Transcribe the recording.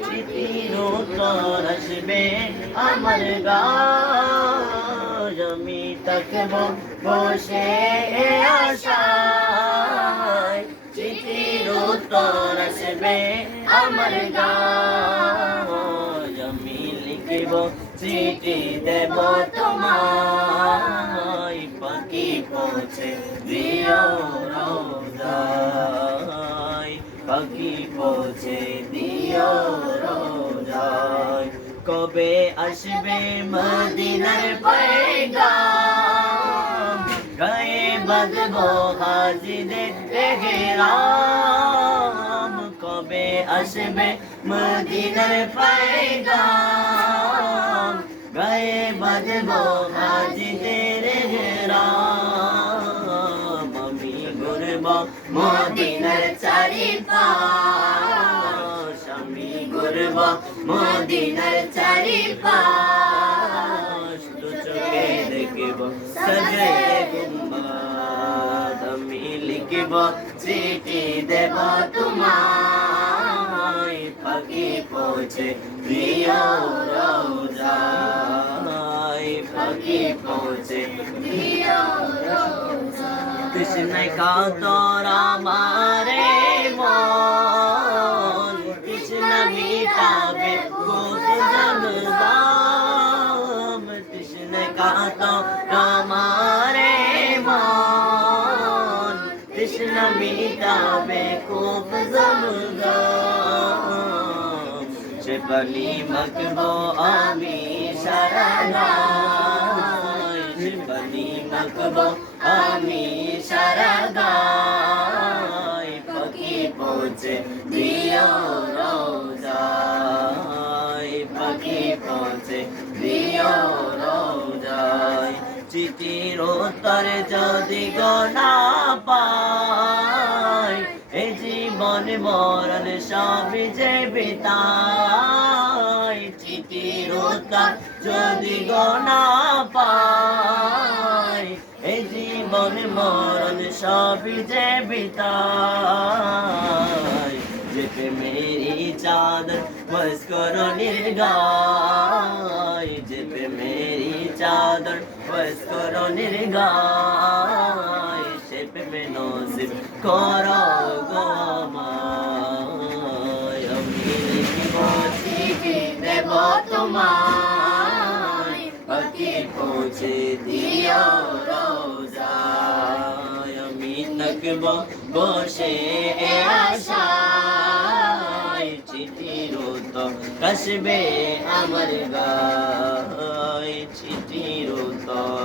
চিঠির উত্তর আসবে আমার গায় আমি থাকব বসে আশায় চিঠির উত্তর আসবে আমার গায় আমি লিখিব চিঠি দেব তোমায় পাখি পৌঁছে দিও রোজায় পাখি পৌঁছে দিও রোজায় কবে আসবে মদিনার পয়গাম গায়ে বাঁধবো হাজিদের এহরাম কবে আসবে মদিনার পয়গাম গায়ে বাঁধবো হাজিদের এহরাম আমি ঘুরব মদিনার চারিপাশ আমি ঘুরব মদিনার চারিপাশ দু চোখে দেখব সজে গুম্বাদ আমি লিখব চিঠি দেব তোমায় পাখি পৌঁছে দিও রোজায় পাখি পৌঁছে দিও রোজায় কৃষ্ণায় কাতর আমারে মন কৃষ্ণ মিটাবে কোত জমদাম কৃষ্ণ কাতর আমারে মন কৃষ্ণ মিটাবে কোত জমদাম সে পানি মাখবো আমি সারা গায় সে পানি মাখবো আমি সারা গায় পাখি পৌঁছে দিও রোজায় পাখি পৌঁছে দিও রোজায় চিঠির উত্তর যদি গো না পাই এ জীবন মরণ সব যে বিতাই চিঠির উত্তর যদি গো না পাই এ জীবন মরণ সব যে বিতাই যেতে মেরি চাদর বস করো নির্গায় যেতে মেরি চাদর বস করো নির্গায় সে প্রেমে নসিব করো গো আমায় আমি লিখিব চিঠি দেব তোমায় পাখি পৌঁছে দিও রোজায় আমি থাকব বসে আশায় চিঠির উত্তর আসবে আমার গায় চিঠির উত্তর